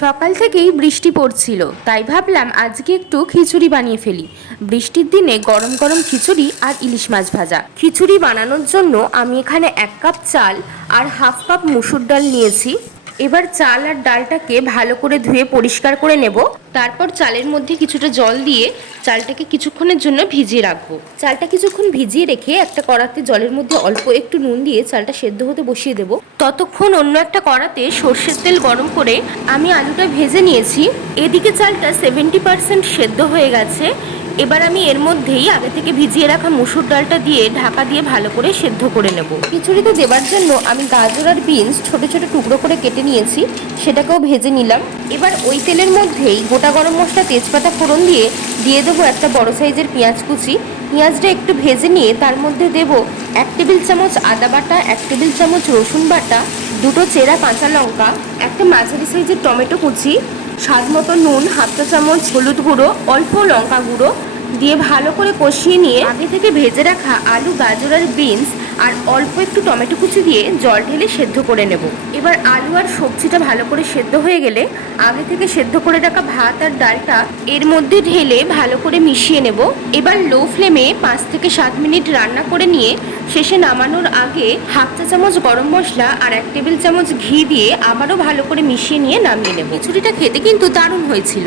সকাল থেকেই বৃষ্টি পড়ছিল, তাই ভাবলাম আজকে একটু খিচুড়ি বানিয়ে ফেলি। বৃষ্টির দিনে গরম গরম খিচুড়ি আর ইলিশ মাছ ভাজা। খিচুড়ি বানানোর জন্য আমি এখানে 1 কাপ চাল আর হাফ কাপ মুসুর ডাল নিয়েছি। এবার চাল আর ডালটাকে ভালো করে ধুয়ে পরিষ্কার করে নেব। তারপর চালের মধ্যে কিছুটা জল দিয়ে চালটাকে কিছুক্ষণের জন্য ভিজিয়ে রাখবো। চালটা কিছুক্ষণ ভিজিয়ে রেখে একটা কড়াতে জলের মধ্যে অল্প একটু নুন দিয়ে চালটা সেদ্ধ হতে বসিয়ে দেব। ততক্ষণ অন্য একটা কড়াতে সর্ষের তেল গরম করে আমি আলুটা ভেজে নিয়েছি। এদিকে চালটা 70% সেদ্ধ হয়ে গেছে। এবার আমি এর মধ্যেই আগে থেকে ভিজিয়ে রাখা মুসুর ডালটা দিয়ে ঢাকা দিয়ে ভালো করে সেদ্ধ করে নেব। খিচুড়িতে দেবার জন্য আমি গাজর আর বিনস ছোট ছোট টুকরো করে কেটে নিয়েছি, সেটাকেও ভেজে নিলাম। এবার ওই তেলের মধ্যেই গোটা গরম মশলা তেজপাতা ফোড়ন দিয়ে দেবো একটা বড় সাইজের পেঁয়াজ কুচি। পেঁয়াজটা একটু ভেজে নিয়ে তার মধ্যে দেব 1 টেবিল চামচ আদা বাটা, 1 টেবিল চামচ রসুন বাটা, দুটো চেরা কাঁচা লঙ্কা, একটা মাঝারি সাইজের টমেটো কুচি, স্বাদ মতো নুন, হাফ চা চামচ হলুদ গুঁড়ো, অল্প লঙ্কা গুঁড়ো দিয়ে ভালো করে কষিয়ে নিয়ে আগে থেকে ভেজে রাখা আলু, গাজর আর বিনস আর অল্প একটু টমেটো কুচি দিয়ে জল ঢেলে সেদ্ধ করে নেব। এবার আলু আর সবজিটা ভালো করে সেদ্ধ হয়ে গেলে আগে থেকে সেদ্ধ করে রাখা ভাত আর ডালটা এর মধ্যে ঢেলে ভালো করে মিশিয়ে নেব। এবার লো ফ্লেমে 5 থেকে 7 মিনিট রান্না করে নিয়ে শেষে নামানোর আগে হাফ চা চামচ গরম মশলা আর 1 টেবিল চামচ ঘি দিয়ে আবারও ভালো করে মিশিয়ে নিয়ে নামিয়ে নেব। খিচুড়িটা খেতে কিন্তু দারুণ হয়েছিল।